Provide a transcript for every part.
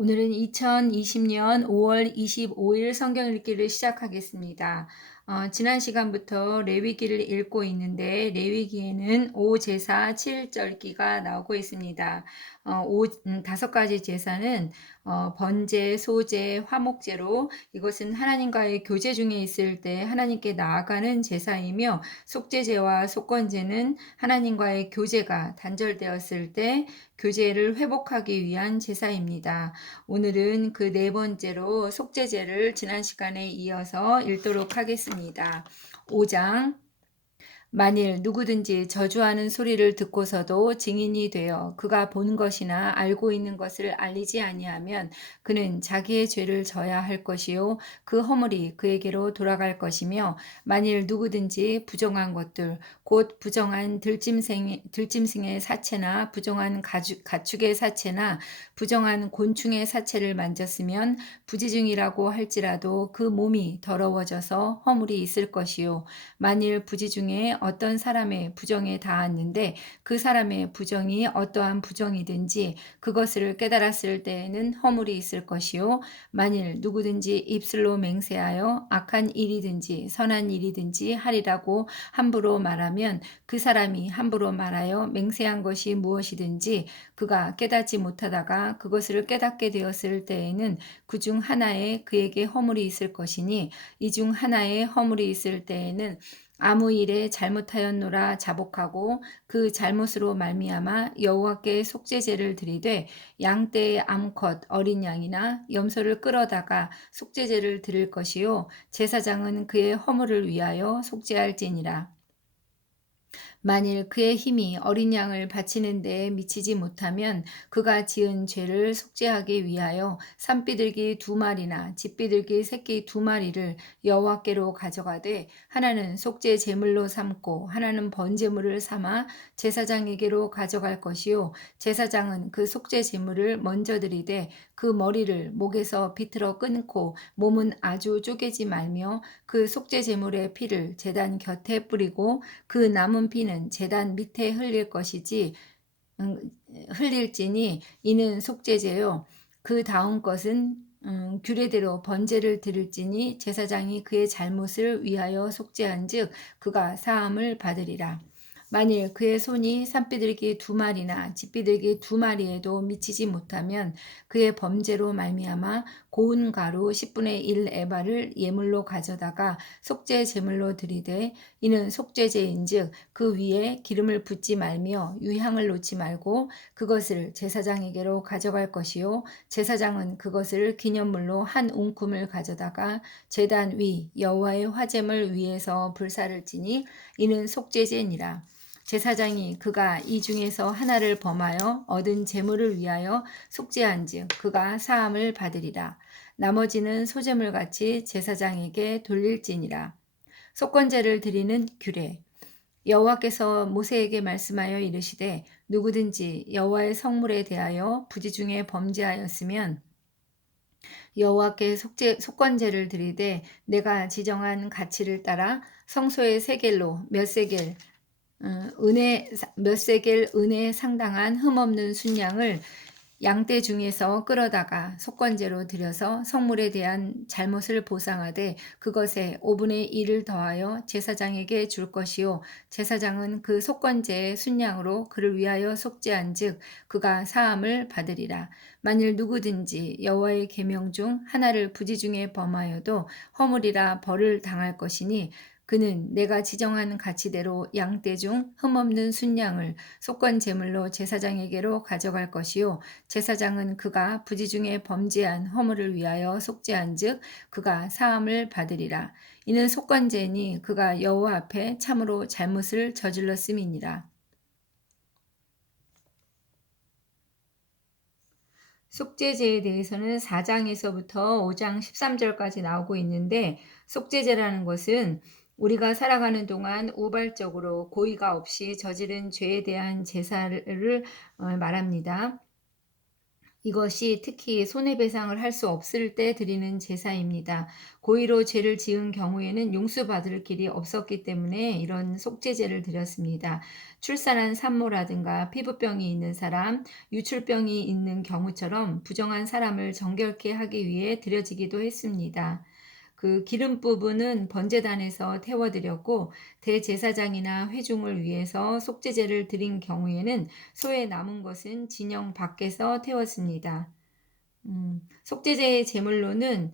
오늘은 2020년 5월 25일 성경 읽기를 시작하겠습니다. 지난 시간부터 레위기를 읽고 있는데 레위기에는 5제사 7절기가 나오고 있습니다. 다섯 가지 제사는 번제, 소제, 화목제로 이것은 하나님과의 교제 중에 있을 때 하나님께 나아가는 제사이며 속죄제와 속건제는 하나님과의 교제가 단절되었을 때 교제를 회복하기 위한 제사입니다. 오늘은 그 네 번째로 속죄제를 지난 시간에 이어서 읽도록 하겠습니다. 5장 만일 누구든지 저주하는 소리를 듣고서도 증인이 되어 그가 본 것이나 알고 있는 것을 알리지 아니하면 그는 자기의 죄를 져야 할 것이요 그 허물이 그에게로 돌아갈 것이며 만일 누구든지 부정한 것들 곧 부정한 들짐승의 사체나 부정한 가축의 사체나 부정한 곤충의 사체를 만졌으면 부지중이라고 할지라도 그 몸이 더러워져서 허물이 있을 것이요 만일 부지 중에 어떤 사람의 부정에 닿았는데 그 사람의 부정이 어떠한 부정이든지 그것을 깨달았을 때에는 허물이 있을 것이요 만일 누구든지 입술로 맹세하여 악한 일이든지 선한 일이든지 하리라고 함부로 말하면 그 사람이 함부로 말하여 맹세한 것이 무엇이든지 그가 깨닫지 못하다가 그것을 깨닫게 되었을 때에는 그 중 하나에 그에게 허물이 있을 것이니 이 중 하나에 허물이 있을 때에는 아무 일에 잘못하였노라 자복하고 그 잘못으로 말미암아 여호와께 속죄제를 드리되 양떼의 암컷 어린 양이나 염소를 끌어다가 속죄제를 드릴 것이요 제사장은 그의 허물을 위하여 속죄할지니라. 만일 그의 힘이 어린 양을 바치는 데에 미치지 못하면 그가 지은 죄를 속죄하기 위하여 산비둘기 2마리나 집비둘기 새끼 2마리를 여호와께로 가져가되 하나는 속죄 제물로 삼고 하나는 번제물을 삼아 제사장에게로 가져갈 것이요 제사장은 그 속죄 제물을 먼저 드리되 그 머리를 목에서 비틀어 끊고 몸은 아주 쪼개지 말며 그 속죄 제물의 피를 제단 곁에 뿌리고 그 남은 피는 제단 밑에 흘릴 것이지 흘릴지니 이는 속죄제요 그 다음 것은 규례대로 번제를 드릴지니 제사장이 그의 잘못을 위하여 속죄한즉 그가 사함을 받으리라. 만일 그의 손이 산비둘기 2마리나 집비둘기 2마리에도 미치지 못하면 그의 범죄로 말미암아 고운 가루 10분의 1 에바를 예물로 가져다가 속죄 제물로 드리되 이는 속죄제인즉 그 위에 기름을 붓지 말며 유향을 놓지 말고 그것을 제사장에게로 가져갈 것이요 제사장은 그것을 기념물로 한 웅큼을 가져다가 제단 위 여호와의 화제물 위에서 불사를 지니 이는 속죄제니라. 제사장이 그가 이 중에서 하나를 범하여 얻은 재물을 위하여 속죄한즉 그가 사함을 받으리라. 나머지는 소재물같이 제사장에게 돌릴지니라. 속건제를 드리는 규례. 여호와께서 모세에게 말씀하여 이르시되 누구든지 여호와의 성물에 대하여 부지 중에 범죄하였으면 여호와께 속건제를 드리되 내가 지정한 가치를 따라 성소의 세겔로 몇 세겔 은에 상당한 흠없는 순양을 양떼 중에서 끌어다가 속건제로 드려서 성물에 대한 잘못을 보상하되 그것에 5분의 1을 더하여 제사장에게 줄 것이요 제사장은 그 속건제의 순양으로 그를 위하여 속죄한즉 그가 사함을 받으리라. 만일 누구든지 여호와의 계명 중 하나를 부지 중에 범하여도 허물이라 벌을 당할 것이니 그는 내가 지정한 가치대로 양떼 중 흠없는 순양을 속건 제물로 제사장에게로 가져갈 것이요 제사장은 그가 부지 중에 범죄한 허물을 위하여 속죄한즉 그가 사함을 받으리라. 이는 속건제니 그가 여호와 앞에 참으로 잘못을 저질렀음이니라. 속죄제에 대해서는 4장에서부터 5장 13절까지 나오고 있는데 속죄제라는 것은 우리가 살아가는 동안 우발적으로 고의가 없이 저지른 죄에 대한 제사를 말합니다. 이것이 특히 손해배상을 할 수 없을 때 드리는 제사입니다. 고의로 죄를 지은 경우에는 용서받을 길이 없었기 때문에 이런 속죄제를 드렸습니다. 출산한 산모라든가 피부병이 있는 사람, 유출병이 있는 경우처럼 부정한 사람을 정결케 하기 위해 드려지기도 했습니다. 그 기름 부분은 번제단에서 태워드렸고, 대제사장이나 회중을 위해서 속죄제를 드린 경우에는 소에 남은 것은 진영 밖에서 태웠습니다. 속죄제의 제물로는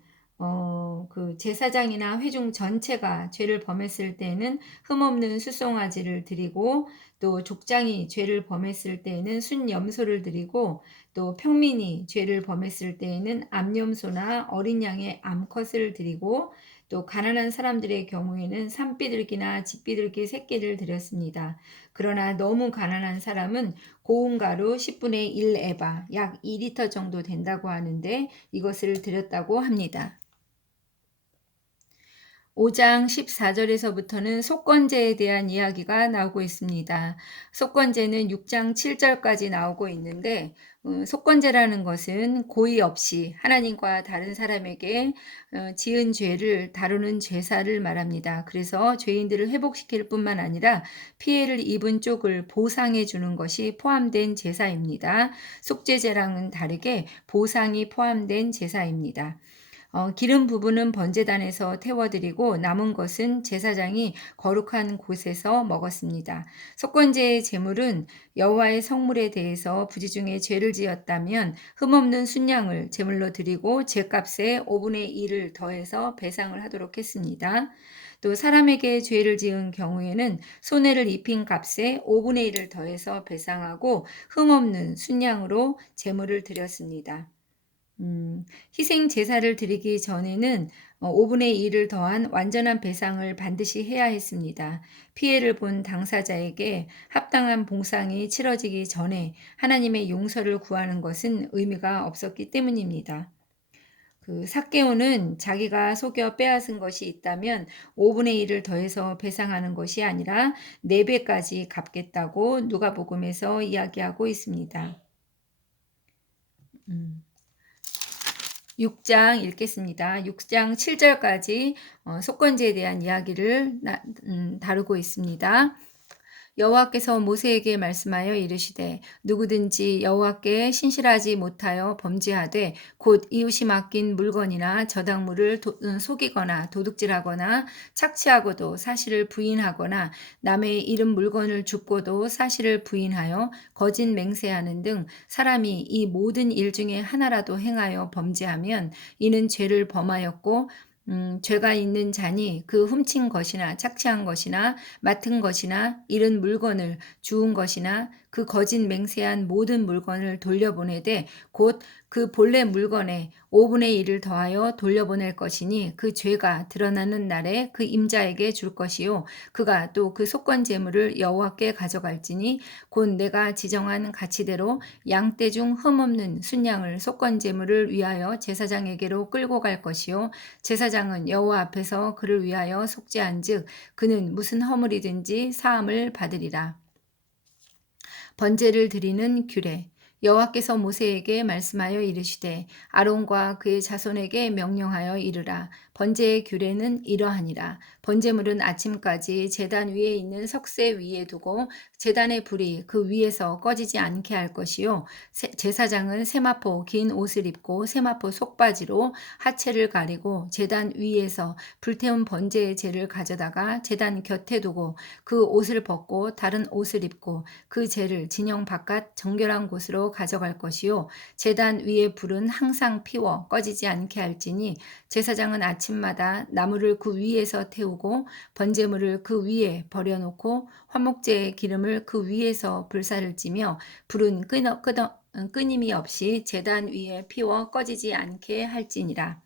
그 제사장이나 회중 전체가 죄를 범했을 때에는 흠없는 숫송아지를 드리고, 또 족장이 죄를 범했을 때에는 순염소를 드리고, 또 평민이 죄를 범했을 때에는 암염소나 어린 양의 암컷을 드리고, 또 가난한 사람들의 경우에는 산비둘기나 집비둘기 새끼를 드렸습니다. 그러나 너무 가난한 사람은 고운 가루 10분의 1 에바, 약 2리터 정도 된다고 하는데 이것을 드렸다고 합니다. 5장 14절에서부터는 속건제에 대한 이야기가 나오고 있습니다. 속건제는 6장 7절까지 나오고 있는데, 속건제라는 것은 고의 없이 하나님과 다른 사람에게 지은 죄를 다루는 제사를 말합니다. 그래서 죄인들을 회복시킬 뿐만 아니라 피해를 입은 쪽을 보상해 주는 것이 포함된 제사입니다. 속죄제랑은 다르게 보상이 포함된 제사입니다. 기름 부분은 번제단에서 태워드리고 남은 것은 제사장이 거룩한 곳에서 먹었습니다. 속건제의 제물은 여호와의 성물에 대해서 부지 중에 죄를 지었다면 흠없는 순양을 제물로 드리고 죄값의 5분의 1을 더해서 배상을 하도록 했습니다. 또 사람에게 죄를 지은 경우에는 손해를 입힌 값에 5분의 1을 더해서 배상하고 흠없는 순양으로 제물을 드렸습니다. 희생 제사를 드리기 전에는 5분의 1을 더한 완전한 배상을 반드시 해야 했습니다. 피해를 본 당사자에게 합당한 봉상이 치러지기 전에 하나님의 용서를 구하는 것은 의미가 없었기 때문입니다. 그 삭개오는 자기가 속여 빼앗은 것이 있다면 5분의 1을 더해서 배상하는 것이 아니라 4배까지 갚겠다고 누가복음에서 이야기하고 있습니다. 6장 읽겠습니다. 6장 7절까지 속건제에 대한 이야기를 다루고 있습니다. 여호와께서 모세에게 말씀하여 이르시되 누구든지 여호와께 신실하지 못하여 범죄하되 곧 이웃이 맡긴 물건이나 저당물을 속이거나 도둑질하거나 착취하고도 사실을 부인하거나 남의 잃은 물건을 줍고도 사실을 부인하여 거짓 맹세하는 등 사람이 이 모든 일 중에 하나라도 행하여 범죄하면 이는 죄를 범하였고 죄가 있는 자니 그 훔친 것이나 착취한 것이나 맡은 것이나 잃은 물건을 주운 것이나 그 거짓 맹세한 모든 물건을 돌려보내되 곧 그 본래 물건에 5분의 1을 더하여 돌려보낼 것이니 그 죄가 드러나는 날에 그 임자에게 줄 것이요 그가 또 그 속건 제물을 여호와께 가져갈지니 곧 내가 지정한 가치대로 양떼 중 흠없는 순양을 속건 제물을 위하여 제사장에게로 끌고 갈 것이요 제사장은 여호와 앞에서 그를 위하여 속죄한즉 그는 무슨 허물이든지 사함을 받으리라. 번제를 드리는 규례. 여호와께서 모세에게 말씀하여 이르시되 아론과 그의 자손에게 명령하여 이르라. 번제의 규례는 이러하니라. 번제물은 아침까지 제단 위에 있는 석쇠 위에 두고 제단의 불이 그 위에서 꺼지지 않게 할 것이요 제사장은 세마포 긴 옷을 입고 세마포 속바지로 하체를 가리고 제단 위에서 불태운 번제의 재를 가져다가 제단 곁에 두고 그 옷을 벗고 다른 옷을 입고 그 재를 진영 바깥 정결한 곳으로 가져갈 것이요 제단 위의 불은 항상 피워 꺼지지 않게 할지니 제사장은 아침마다 나무를 그 위에서 태우고 번제물을 그 위에 버려놓고 화목제의 기름을 그 위에서 불사를 찌며 불은 끊임이 없이 제단 위에 피워 꺼지지 않게 할지니라.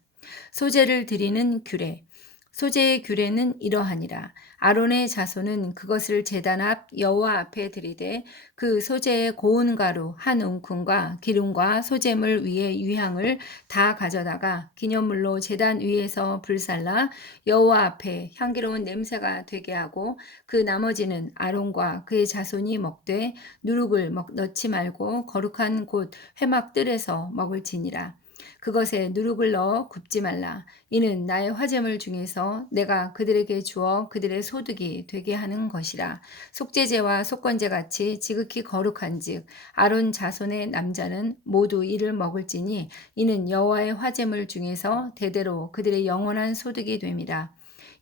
소제를 드리는 규례. 소재의 규례는 이러하니라. 아론의 자손은 그것을 제단 앞 여호와 앞에 들이되 그 소재의 고운 가루 한 움큼과 기름과 소재물 위에 유향을 다 가져다가 기념물로 제단 위에서 불살라 여호와 앞에 향기로운 냄새가 되게 하고 그 나머지는 아론과 그의 자손이 먹되 누룩을 넣지 말고 거룩한 곳 회막들에서 먹을지니라. 그것에 누룩을 넣어 굽지 말라. 이는 나의 화제물 중에서 내가 그들에게 주어 그들의 소득이 되게 하는 것이라. 속죄제와 속건제 같이 지극히 거룩한즉 아론 자손의 남자는 모두 이를 먹을지니 이는 여호와의 화제물 중에서 대대로 그들의 영원한 소득이 됨이라.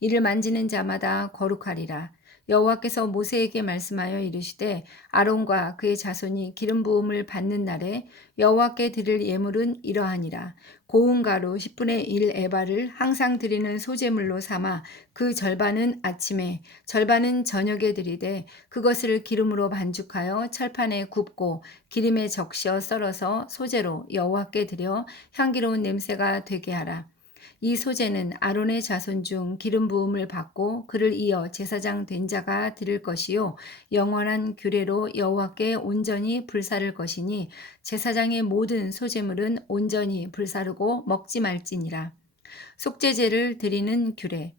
이를 만지는 자마다 거룩하리라. 여호와께서 모세에게 말씀하여 이르시되 아론과 그의 자손이 기름 부음을 받는 날에 여호와께 드릴 예물은 이러하니라. 고운 가루 10분의 1 에바를 항상 드리는 소제물로 삼아 그 절반은 아침에 절반은 저녁에 드리되 그것을 기름으로 반죽하여 철판에 굽고 기름에 적셔 썰어서 소제로 여호와께 드려 향기로운 냄새가 되게 하라. 이 소재는 아론의 자손 중 기름 부음을 받고 그를 이어 제사장 된 자가 드릴 것이요 영원한 규례로 여호와께 온전히 불사를 것이니 제사장의 모든 소재물은 온전히 불사르고 먹지 말지니라. 속죄제를 드리는 규례.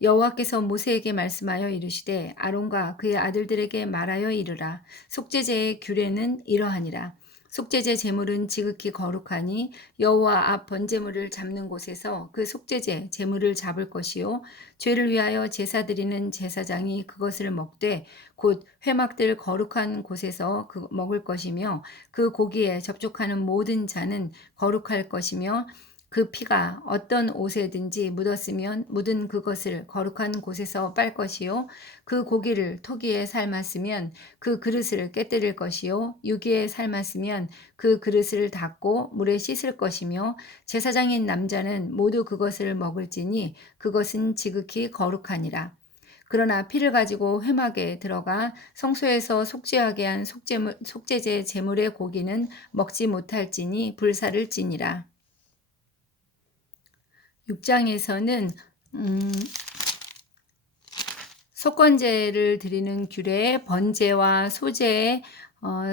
여호와께서 모세에게 말씀하여 이르시되 아론과 그의 아들들에게 말하여 이르라. 속죄제의 규례는 이러하니라. 속죄제 제물은 지극히 거룩하니 여호와 앞 번제물을 잡는 곳에서 그 속죄제 제물을 잡을 것이요 죄를 위하여 제사 드리는 제사장이 그것을 먹되 곧 회막들 거룩한 곳에서 먹을 것이며 그 고기에 접촉하는 모든 자는 거룩할 것이며 그 피가 어떤 옷에든지 묻었으면 묻은 그것을 거룩한 곳에서 빨 것이요 그 고기를 토기에 삶았으면 그 그릇을 깨뜨릴 것이요 유기에 삶았으면 그 그릇을 닦고 물에 씻을 것이며 제사장인 남자는 모두 그것을 먹을지니 그것은 지극히 거룩하니라. 그러나 피를 가지고 회막에 들어가 성소에서 속죄하게 한 속죄제 제물의 고기는 먹지 못할지니 불사를 지니라. 6장에서는 속건제를 드리는 규례, 번제와 소제,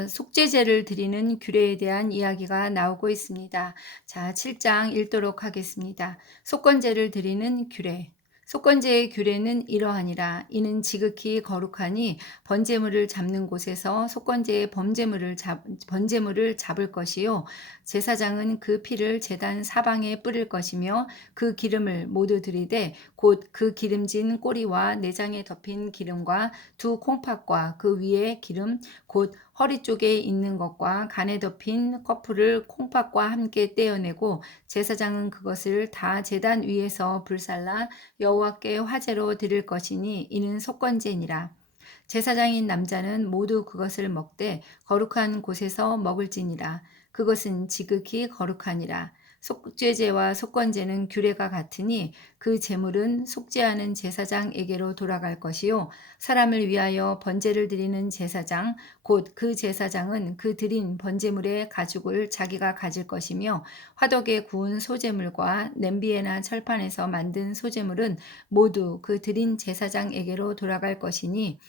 속죄제를 드리는 규례에 대한 이야기가 나오고 있습니다. 자, 7장 읽도록 하겠습니다. 속건제를 드리는 규례. 속건제의 규례는 이러하니라. 이는 지극히 거룩하니 번제물을 잡는 곳에서 속건제의 번제물을 잡을 것이요 제사장은 그 피를 제단 사방에 뿌릴 것이며 그 기름을 모두 들이되 곧 그 기름진 꼬리와 내장에 덮인 기름과 두 콩팥과 그 위에 기름 곧 허리 쪽에 있는 것과 간에 덮인 커플을 콩팥과 함께 떼어내고 제사장은 그것을 다 제단 위에서 불살라 여호와께 화제로 드릴 것이니 이는 속건제니라. 제사장인 남자는 모두 그것을 먹되 거룩한 곳에서 먹을지니라. 그것은 지극히 거룩하니라. 속죄제와 속건제는 규례가 같으니 그 제물은 속죄하는 제사장에게로 돌아갈 것이요 사람을 위하여 번제를 드리는 제사장 곧 그 제사장은 그 드린 번제물의 가죽을 자기가 가질 것이며 화덕에 구운 소제물과 냄비에나 철판에서 만든 소제물은 모두 그 드린 제사장에게로 돌아갈 것이니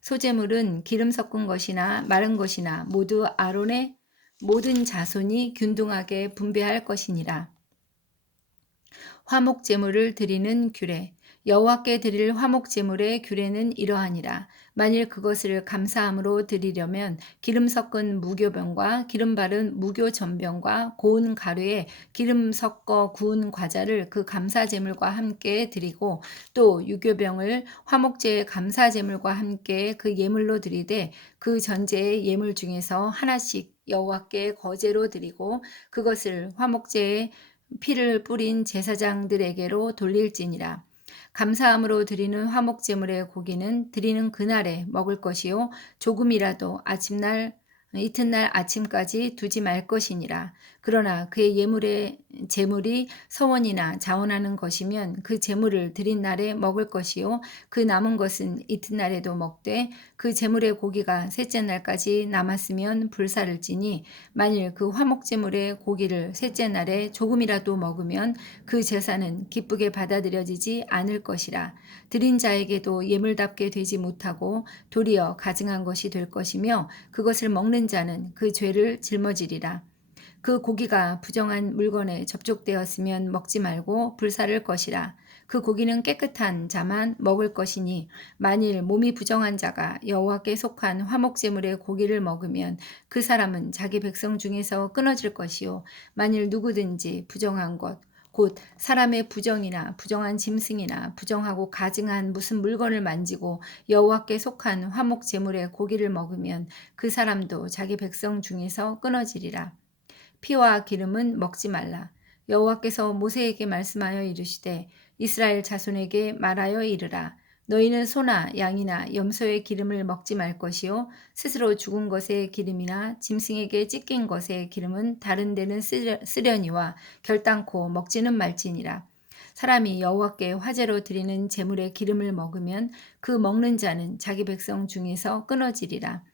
소제물은 기름 섞은 것이나 마른 것이나 모두 아론의 모든 자손이 균등하게 분배할 것이니라. 화목 제물을 드리는 규례. 여호와께 드릴 화목 제물의 규례는 이러하니라. 만일 그것을 감사함으로 드리려면 기름 섞은 무교병과 기름 바른 무교 전병과 고운 가루에 기름 섞어 구운 과자를 그 감사 제물과 함께 드리고 또 유교병을 화목제의 감사 제물과 함께 그 예물로 드리되 그 전제의 예물 중에서 하나씩 여호와께 거제로 드리고 그것을 화목제의 피를 뿌린 제사장들에게로 돌릴지니라. 감사함으로 드리는 화목제물의 고기는 드리는 그날에 먹을 것이요 조금이라도 아침날 이튿날 아침까지 두지 말 것이니라. 그러나 그의 제물이 서원이나 자원하는 것이면 그 제물을 드린 날에 먹을 것이요 그 남은 것은 이튿날에도 먹되 그 제물의 고기가 셋째 날까지 남았으면 불사를 찌니 만일 그 화목 제물의 고기를 셋째 날에 조금이라도 먹으면 그 제사는 기쁘게 받아들여지지 않을 것이라. 드린 자에게도 예물답게 되지 못하고 도리어 가증한 것이 될 것이며 그것을 먹는 자는 그 죄를 짊어지리라. 그 고기가 부정한 물건에 접촉되었으면 먹지 말고 불사를 것이라. 그 고기는 깨끗한 자만 먹을 것이니 만일 몸이 부정한 자가 여호와께 속한 화목제물의 고기를 먹으면 그 사람은 자기 백성 중에서 끊어질 것이요 만일 누구든지 부정한 것 곧 사람의 부정이나 부정한 짐승이나 부정하고 가증한 무슨 물건을 만지고 여호와께 속한 화목 제물의 고기를 먹으면 그 사람도 자기 백성 중에서 끊어지리라. 피와 기름은 먹지 말라. 여호와께서 모세에게 말씀하여 이르시되 이스라엘 자손에게 말하여 이르라. 너희는 소나 양이나 염소의 기름을 먹지 말 것이요 스스로 죽은 것의 기름이나 짐승에게 찢긴 것의 기름은 다른 데는 쓰려니와 결단코 먹지는 말지니라. 사람이 여호와께 화제로 드리는 제물의 기름을 먹으면 그 먹는 자는 자기 백성 중에서 끊어지리라.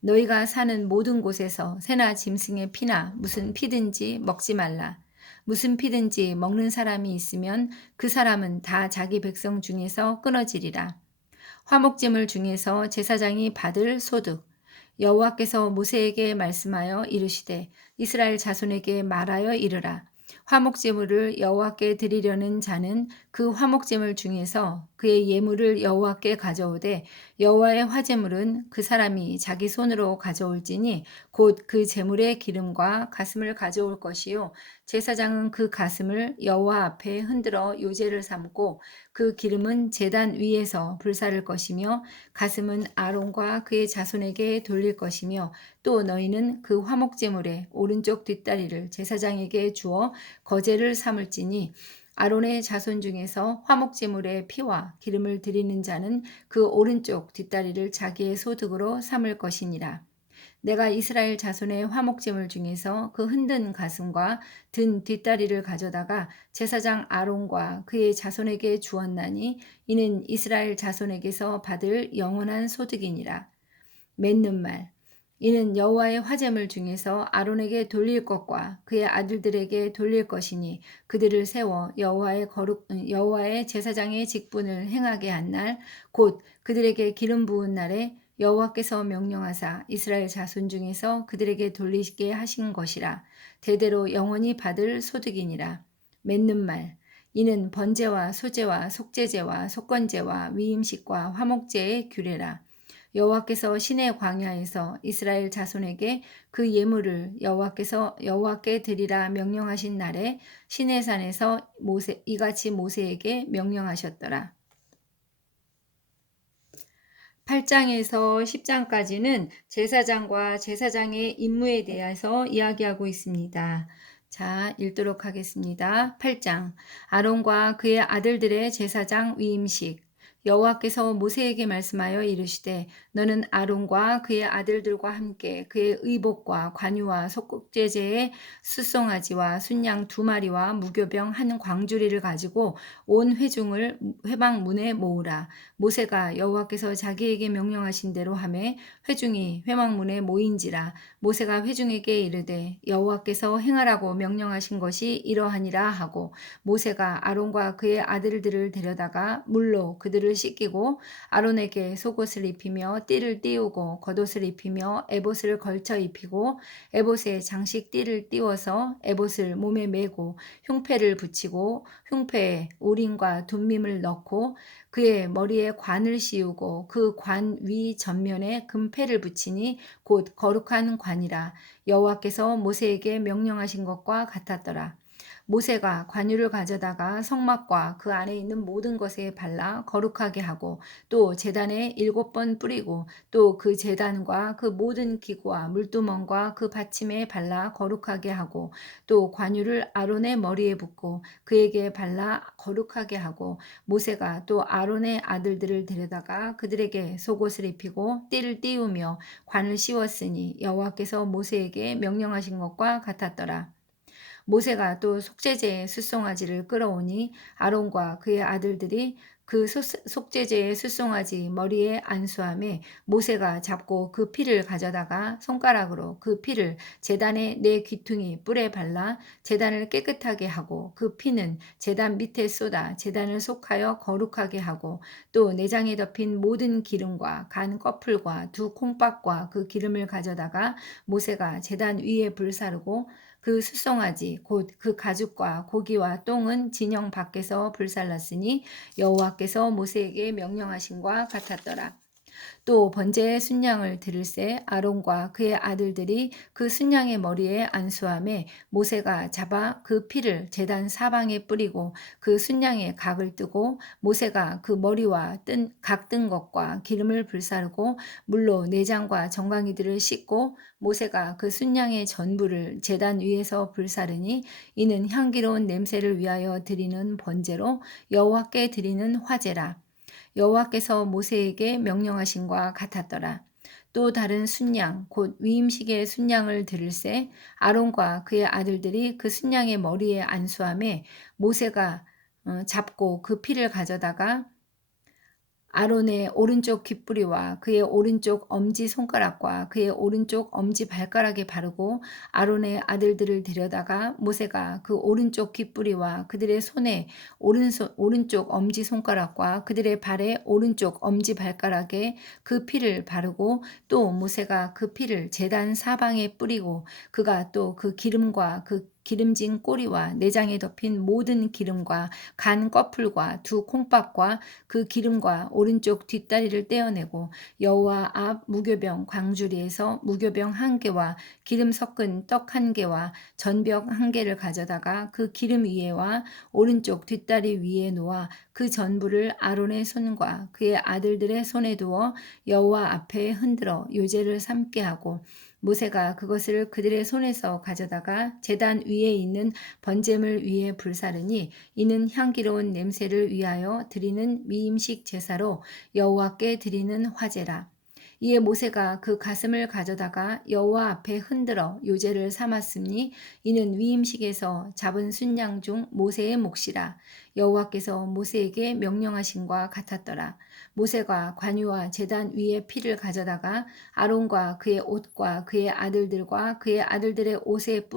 너희가 사는 모든 곳에서 새나 짐승의 피나 무슨 피든지 먹지 말라. 무슨 피든지 먹는 사람이 있으면 그 사람은 다 자기 백성 중에서 끊어지리라. 화목제물 중에서 제사장이 받을 소득. 여호와께서 모세에게 말씀하여 이르시되 이스라엘 자손에게 말하여 이르라. 화목제물을 여호와께 드리려는 자는 그 화목제물 중에서 그의 예물을 여호와께 가져오되 여호와의 화제물은 그 사람이 자기 손으로 가져올지니 곧 그 제물의 기름과 가슴을 가져올 것이요 제사장은 그 가슴을 여호와 앞에 흔들어 요제를 삼고 그 기름은 제단 위에서 불사를 것이며 가슴은 아론과 그의 자손에게 돌릴 것이며 또 너희는 그 화목제물의 오른쪽 뒷다리를 제사장에게 주어 거제를 삼을지니 아론의 자손 중에서 화목제물의 피와 기름을 드리는 자는 그 오른쪽 뒷다리를 자기의 소득으로 삼을 것이니라. 내가 이스라엘 자손의 화목제물 중에서 그 흔든 가슴과 든 뒷다리를 가져다가 제사장 아론과 그의 자손에게 주었나니 이는 이스라엘 자손에게서 받을 영원한 소득이니라. 맺는 말 이는 여호와의 화제물 중에서 아론에게 돌릴 것과 그의 아들들에게 돌릴 것이니 그들을 세워 여호와의 제사장의 직분을 행하게 한 날 곧 그들에게 기름 부은 날에 여호와께서 명령하사 이스라엘 자손 중에서 그들에게 돌리게 하신 것이라. 대대로 영원히 받을 소득이니라. 맺는 말 이는 번제와 소제와 속죄제와 속건제와 위임식과 화목제의 규례라. 여호와께서 시내 광야에서 이스라엘 자손에게 그 예물을 여호와께 드리라 명령하신 날에 시내산에서 이같이 모세에게 명령하셨더라. 8장에서 10장까지는 제사장과 제사장의 임무에 대해서 이야기하고 있습니다. 자, 읽도록 하겠습니다. 8장 아론과 그의 아들들의 제사장 위임식. 여호와께서 모세에게 말씀하여 이르시되 너는 아론과 그의 아들들과 함께 그의 의복과 관유와 속국제제의 숫송아지와 순양 2마리와 무교병 한 광주리를 가지고 온 회중을 회막문에 모으라. 모세가 여호와께서 자기에게 명령하신 대로 하매 회중이 회막문에 모인지라. 모세가 회중에게 이르되 여호와께서 행하라고 명령하신 것이 이러하니라 하고 모세가 아론과 그의 아들들을 데려다가 물로 그들을 씻기고 아론에게 속옷을 입히며 띠를 띄우고 겉옷을 입히며 에봇을 걸쳐 입히고 에봇에 장식 띠를 띄워서 에봇을 몸에 메고 흉패를 붙이고 흉패에 우림과 둠밈을 넣고 그의 머리에 관을 씌우고 그 관 위 전면에 금패를 붙이니 곧 거룩한 관이라. 여호와께서 모세에게 명령하신 것과 같았더라. 모세가 관유를 가져다가 성막과 그 안에 있는 모든 것에 발라 거룩하게 하고 또 제단에 7번 뿌리고 또 그 제단과 그 모든 기구와 물두멍과 그 받침에 발라 거룩하게 하고 또 관유를 아론의 머리에 붓고 그에게 발라 거룩하게 하고 모세가 또 아론의 아들들을 데려다가 그들에게 속옷을 입히고 띠를 띄우며 관을 씌웠으니 여호와께서 모세에게 명령하신 것과 같았더라. 모세가 또 속죄제의 숫송아지를 끌어오니 아론과 그의 아들들이 그 속죄제의 숫송아지 머리에 안수함에 모세가 잡고 그 피를 가져다가 손가락으로 그 피를 제단의 네 귀퉁이 뿔에 발라 제단을 깨끗하게 하고 그 피는 제단 밑에 쏟아 제단을 속하여 거룩하게 하고 또 내장에 덮인 모든 기름과 간 꺼풀과 두 콩밥과 그 기름을 가져다가 모세가 제단 위에 불사르고 그 숫송아지 곧 그 가죽과 고기와 똥은 진영 밖에서 불살랐으니 여호와께서 모세에게 명령하신과 같았더라. 또 번제의 순양을 드릴새 아론과 그의 아들들이 그 순양의 머리에 안수함에 모세가 잡아 그 피를 제단 사방에 뿌리고 그 순양의 각을 뜨고 모세가 그 머리와 각뜬 것과 기름을 불사르고 물로 내장과 정강이들을 씻고 모세가 그 순양의 전부를 제단 위에서 불사르니 이는 향기로운 냄새를 위하여 드리는 번제로 여호와께 드리는 화제라. 여호와께서 모세에게 명령하신과 같았더라. 또 다른 순양 곧 위임식의 순양을 드릴새 아론과 그의 아들들이 그 순양의 머리에 안수함에 모세가 잡고 그 피를 가져다가 아론의 오른쪽 귓뿌리와 그의 오른쪽 엄지 손가락과 그의 오른쪽 엄지 발가락에 바르고 아론의 아들들을 데려다가 모세가 그 오른쪽 귓뿌리와 그들의 손에 오른쪽 엄지 손가락과 그들의 발에 오른쪽 엄지 발가락에 그 피를 바르고 또 모세가 그 피를 제단 사방에 뿌리고 그가 또 그 기름과 그 기름진 꼬리와 내장에 덮인 모든 기름과 간 꺼풀과 두 콩밥과 그 기름과 오른쪽 뒷다리를 떼어내고 여호와 앞 무교병 광주리에서 무교병 1개와 기름 섞은 떡 1개와 전병 1개를 가져다가 그 기름 위에와 오른쪽 뒷다리 위에 놓아 그 전부를 아론의 손과 그의 아들들의 손에 두어 여호와 앞에 흔들어 요제를 삼게 하고 모세가 그것을 그들의 손에서 가져다가 제단 위에 있는 번제물 위에 불사르니 이는 향기로운 냄새를 위하여 드리는 위임식 제사로 여호와께 드리는 화제라. 이에 모세가 그 가슴을 가져다가 여호와 앞에 흔들어 요제를 삼았으니 이는 위임식에서 잡은 순양 중 모세의 몫이라. 여호와께서 모세에게 명령하신과 같았더라. 모세가 관유와 제단 위에 피를 가져다가 아론과 그의 옷과 그의 아들들과 그의 아들들의 옷에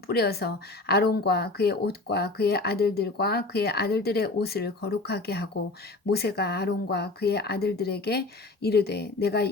뿌려서 아론과 그의 옷과 그의 아들들과 그의 아들들의 옷을 거룩하게 하고 모세가 아론과 그의 아들들에게 이르되 내게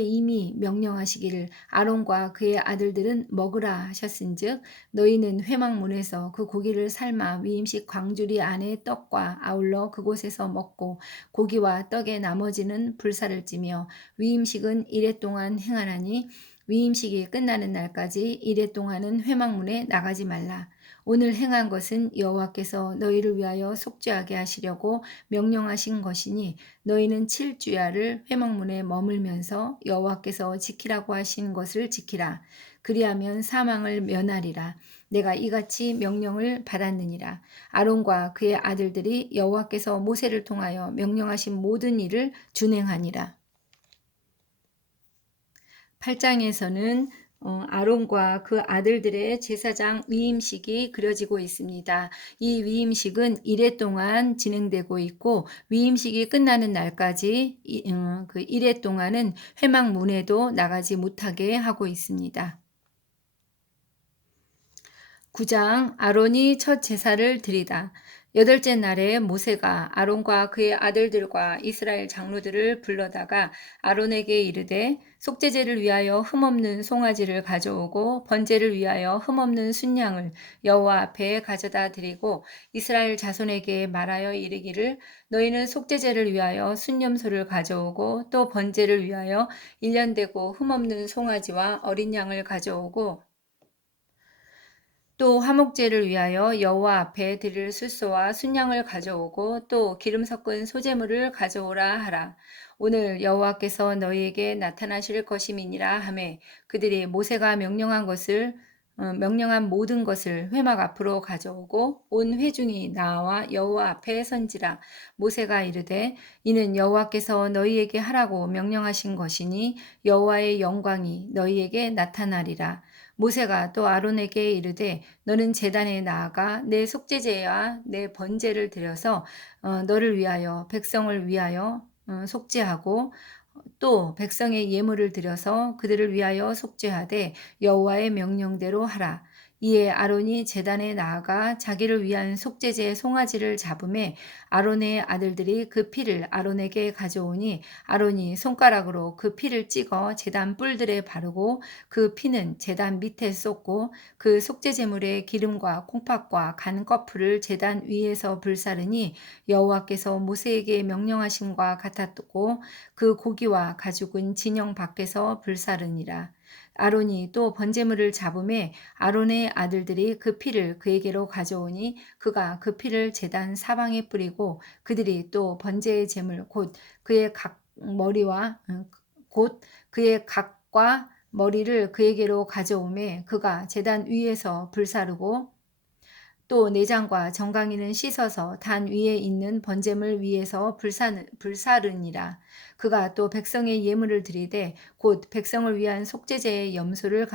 이미 명령하시기를 아론과 그의 아들들은 먹으라 하셨은즉 너희는 회막문에서 그 고기를 삶아 위임식 광주리 안에 떡과 아울러 그곳에서 먹고 고기와 떡의 나머지는 불사를 찌며 위임식은 이레 동안 행하나니 위임식이 끝나는 날까지 이레 동안은 회막문에 나가지 말라. 오늘 행한 것은 여호와께서 너희를 위하여 속죄하게 하시려고 명령하신 것이니 너희는 7주야를 회막문에 머물면서 여호와께서 지키라고 하신 것을 지키라. 그리하면 사망을 면하리라. 내가 이같이 명령을 받았느니라. 아론과 그의 아들들이 여호와께서 모세를 통하여 명령하신 모든 일을 준행하니라. 8장에서는 아론과 그 아들들의 제사장 위임식이 그려지고 있습니다. 이 위임식은 이레 동안 진행되고 있고 위임식이 끝나는 날까지 그 이레 동안은 회막문에도 나가지 못하게 하고 있습니다. 9장 아론이 첫 제사를 드리다. 8째 날에 모세가 아론과 그의 아들들과 이스라엘 장로들을 불러다가 아론에게 이르되 속죄제를 위하여 흠없는 송아지를 가져오고 번제를 위하여 흠없는 순양을 여호와 앞에 가져다 드리고 이스라엘 자손에게 말하여 이르기를 너희는 속죄제를 위하여 순념소를 가져오고 또 번제를 위하여 1년 되고 흠없는 송아지와 어린 양을 가져오고 또 화목제를 위하여 여호와 앞에 드릴 숫소와 순양을 가져오고 또 기름 섞은 소제물을 가져오라 하라. 오늘 여호와께서 너희에게 나타나실 것임이니라 하매 그들이 모세가 명령한 모든 것을 회막 앞으로 가져오고 온 회중이 나와 여호와 앞에 선지라. 모세가 이르되 이는 여호와께서 너희에게 하라고 명령하신 것이니 여호와의 영광이 너희에게 나타나리라. 모세가 또 아론에게 이르되 너는 제단에 나아가 내 속죄제와 내 번제를 드려서 너를 위하여 백성을 위하여 속죄하고 또 백성의 예물을 드려서 그들을 위하여 속죄하되 여호와의 명령대로 하라. 이에 아론이 제단에 나아가 자기를 위한 속죄제 송아지를 잡음에 아론의 아들들이 그 피를 아론에게 가져오니 아론이 손가락으로 그 피를 찍어 제단 뿔들에 바르고 그 피는 제단 밑에 쏟고 그 속죄제물의 기름과 콩팥과 간 거풀을 제단 위에서 불사르니 여호와께서 모세에게 명령하심과 같았고 그 고기와 가죽은 진영 밖에서 불사르니라. 아론이 또 번제물을 잡음에 아론의 아들들이 그 피를 그에게로 가져오니 그가 그 피를 제단 사방에 뿌리고 그들이 또 번제의 제물 그의 각 머리와 곧 그의 각과 머리를 그에게로 가져오매 그가 제단 위에서 불사르고 또 내장과 정강이는 씻어서 단 위에 있는 번제물 위에서 불사르니라. 그가 또 백성의 예물을 드리되 곧 백성을 위한 속죄제의 염소를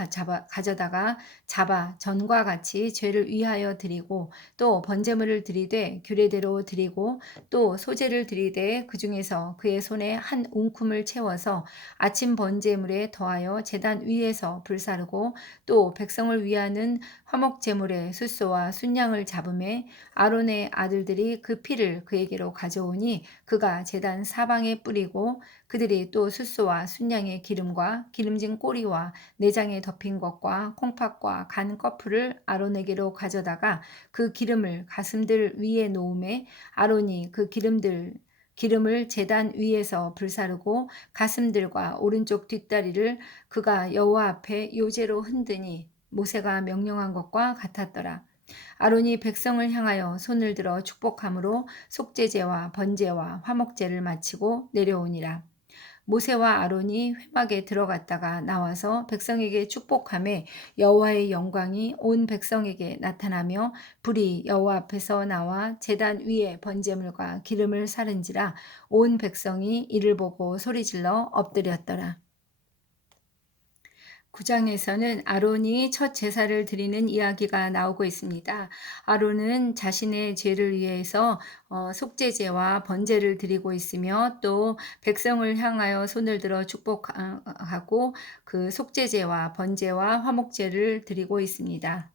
가져다가 잡아 전과 같이 죄를 위하여 드리고 또 번제물을 드리되 규례대로 드리고 또 소제를 드리되 그 중에서 그의 손에 한 웅큼을 채워서 아침 번제물에 더하여 제단 위에서 불사르고 또 백성을 위하는 화목제물의 숫소와 순양을 잡음에 아론의 아들들이 그 피를 그에게로 가져오니 그가 제단 사방에 뿌리고 그들이 또 숫소와 순양의 기름과 기름진 꼬리와 내장에 덮인 것과 콩팥과 간 거풀을 아론에게로 가져다가 그 기름을 가슴들 위에 놓음에 아론이 그 기름을 제단 위에서 불사르고 가슴들과 오른쪽 뒷다리를 그가 여호와 앞에 요제로 흔드니 모세가 명령한 것과 같았더라. 아론이 백성을 향하여 손을 들어 축복함으로 속죄제와 번제와 화목제를 마치고 내려오니라. 모세와 아론이 회막에 들어갔다가 나와서 백성에게 축복하매 여호와의 영광이 온 백성에게 나타나며 불이 여호와 앞에서 나와 제단 위에 번제물과 기름을 사른지라 온 백성이 이를 보고 소리질러 엎드렸더라. 9장에서는 아론이 첫 제사를 드리는 이야기가 나오고 있습니다. 아론은 자신의 죄를 위해서 속죄제와 번제를 드리고 있으며 또 백성을 향하여 손을 들어 축복하고 그 속죄제와 번제와 화목제를 드리고 있습니다.